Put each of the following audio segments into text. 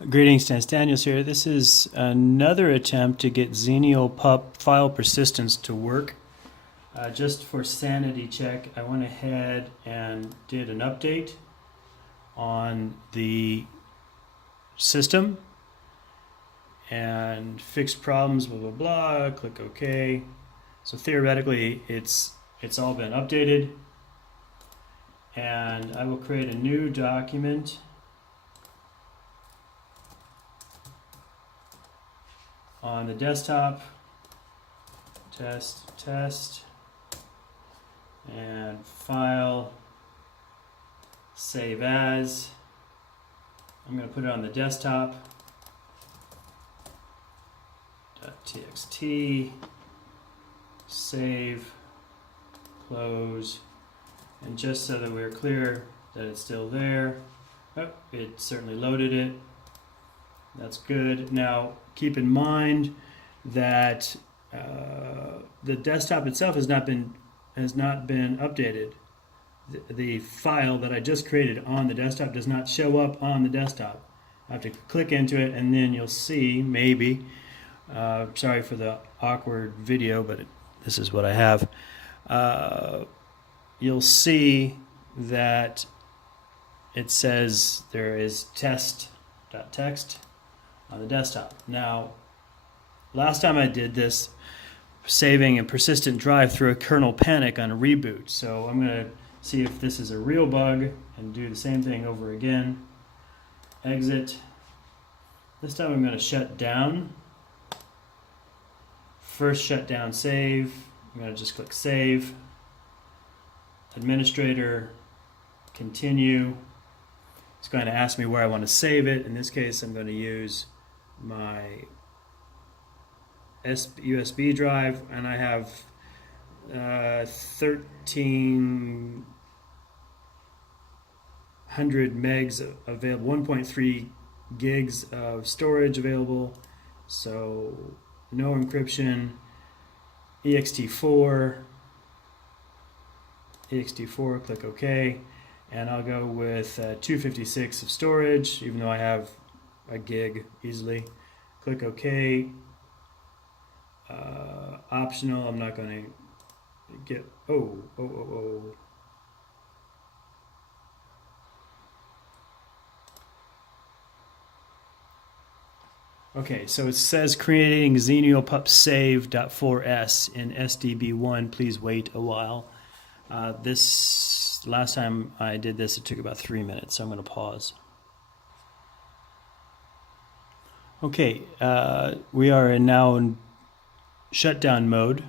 Greetings, Dan Daniels here. This is another attempt to get Xenialpup file persistence to work. Just for sanity check, I went ahead and did an update on the system and fixed problems, blah, blah, blah, click OK. So theoretically, it's all been updated. And I will create a new document on the desktop, test, and file, save as. I'm going to put it on the desktop, .txt, save, close, and just so that we're clear that it's still there, oh, it certainly loaded it. That's good. Now, keep in mind that the desktop itself has not been updated. The file that I just created on the desktop does not show up on the desktop. I have to click into it, and then you'll see, maybe, sorry for the awkward video, but this is what I have. You'll see that it says there is test.txt on the desktop. Now, last time I did this, saving a persistent drive through a kernel panic on a reboot. So I'm going to see if this is a real bug and do the same thing over again. Exit. This time I'm going to shut down. First shut down save. I'm going to just click save. Administrator, continue. It's going to ask me where I want to save it. In this case, I'm going to use my USB drive, and I have 1,300 megs available, 1.3 gigs of storage available, so no encryption, ext4, click OK, and I'll go with 256 of storage, even though I have a gig easily. Click OK. Optional, I'm not going to get, Okay, so it says creating Xenialpup save.4s in SDB1. Please wait a while. This last time I did this, it took about 3 minutes, so I'm going to pause. Okay, we are now in shutdown mode,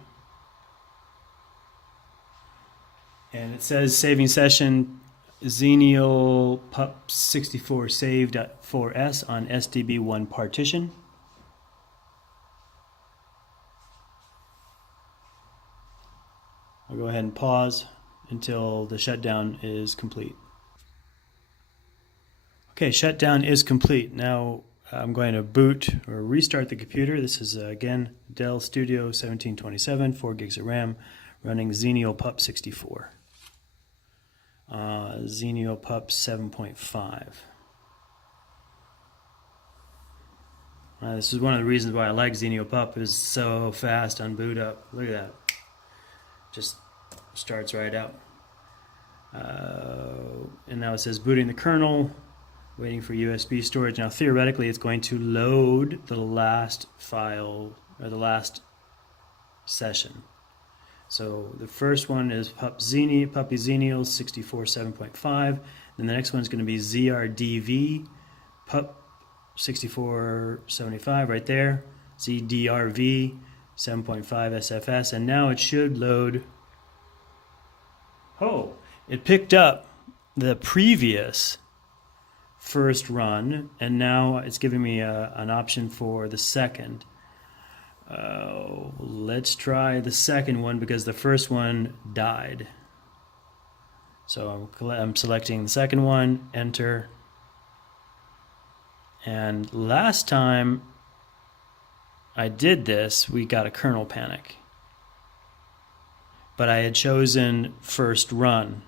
and it says saving session Xenialpup 64 save.4s on SDB1 partition. I'll go ahead and pause until the shutdown is complete. Okay, shutdown is complete. Now I'm going to boot or restart the computer. This is again Dell Studio 1727, 4 gigs of RAM, running Xenialpup 64. Xenialpup 7.5. This is one of the reasons why I like Xenialpup. Is so fast on boot up. Look at that. Just starts right out. And now it says booting the kernel, waiting for USB storage. Now theoretically it's going to load the last file, or the last session. So the first one is Puppy Xenial 64 7.5. Then the next one is going to be ZRDV Pup 6475 right there. ZDRV 7.5 SFS, and now it should load. Oh, it picked up the previous first run, and now it's giving me an option for the second. Let's try the second one because the first one died. So I'm selecting the second one, enter. And last time I did this, we got a kernel panic. But I had chosen first run.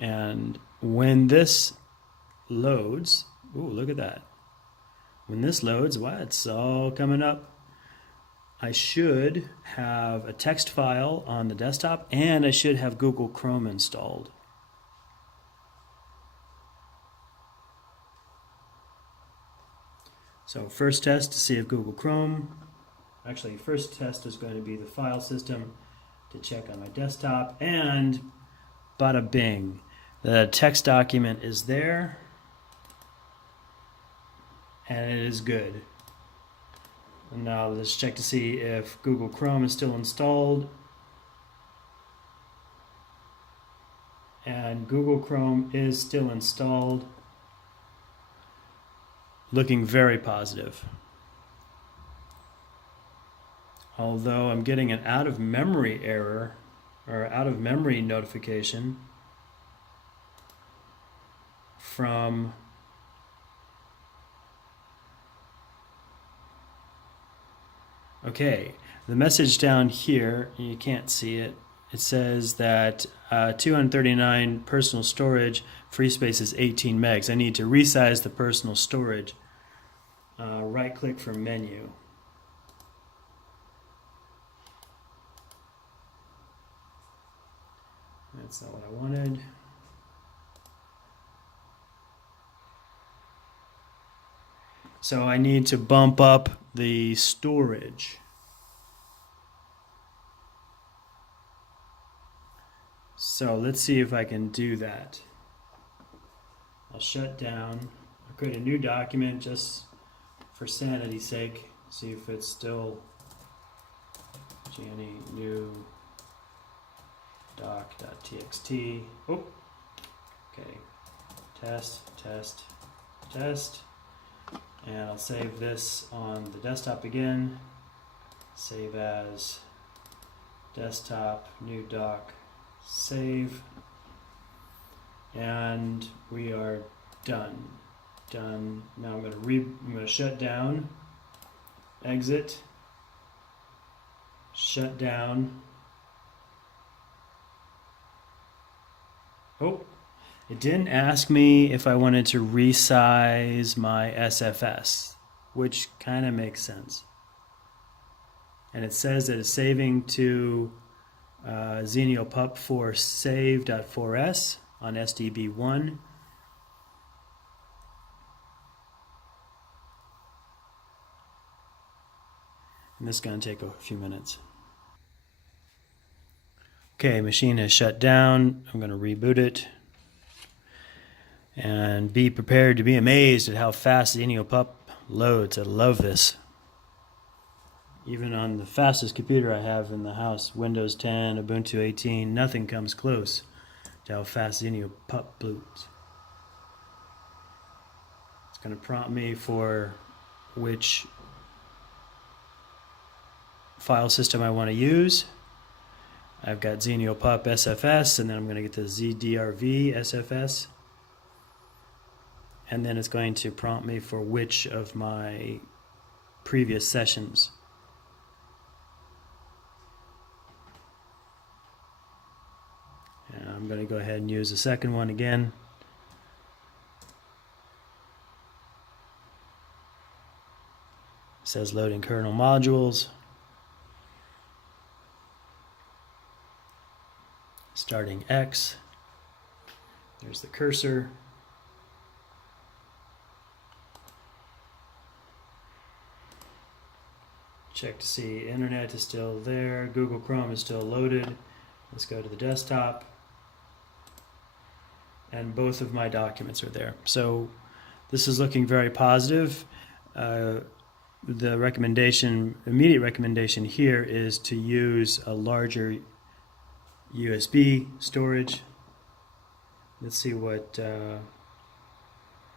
And when this loads, ooh, look at that. When this loads, wow, it's all coming up. I should have a text file on the desktop, and I should have Google Chrome installed. So first test to see if Google Chrome, actually first test is going to be the file system to check on my desktop, and bada bing, the text document is there, and it is good. And now let's check to see if Google Chrome is still installed. And Google Chrome is still installed. Looking very positive. Although I'm getting an out of memory error, or out of memory notification from okay, the message down here, you can't see it. It says that 239 personal storage, free space is 18 megs. I need to resize the personal storage. Right click for menu. That's not what I wanted. So I need to bump up the storage. So let's see if I can do that. I'll shut down. I'll create a new document just for sanity's sake. See if it's still Jenny new doc.txt. Oh, okay. Test, test, test. And I'll save this on the desktop again. Save as desktop, new doc, save. And we are done. Done. Now I'm gonna shut down, exit, shut down. Oh, it didn't ask me if I wanted to resize my SFS, which kind of makes sense. And it says that it's saving to Xenialpup for save.4s on SDB1. And this is going to take a few minutes. Okay, machine has shut down. I'm going to reboot it. And be prepared to be amazed at how fast Xenialpup loads. I love this. Even on the fastest computer I have in the house, Windows 10, Ubuntu 18, nothing comes close to how fast Xenialpup boots. It's going to prompt me for which file system I want to use. I've got Xenialpup SFS, and then I'm going to get the ZDRV SFS. And then it's going to prompt me for which of my previous sessions. And I'm going to go ahead and use the second one again. It says loading kernel modules. Starting X. There's the cursor. Check to see internet is still there. Google Chrome is still loaded. Let's go to the desktop. And both of my documents are there. So this is looking very positive. The recommendation, immediate recommendation here is to use a larger USB storage. Let's see what,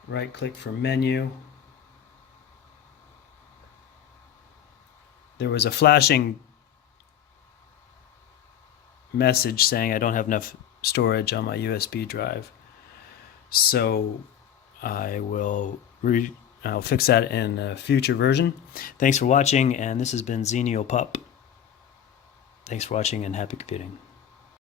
right click for menu. There was a flashing message saying I don't have enough storage on my USB drive. So I'll fix that in a future version. Thanks for watching, and this has been Xenialpup. Thanks for watching, and happy computing.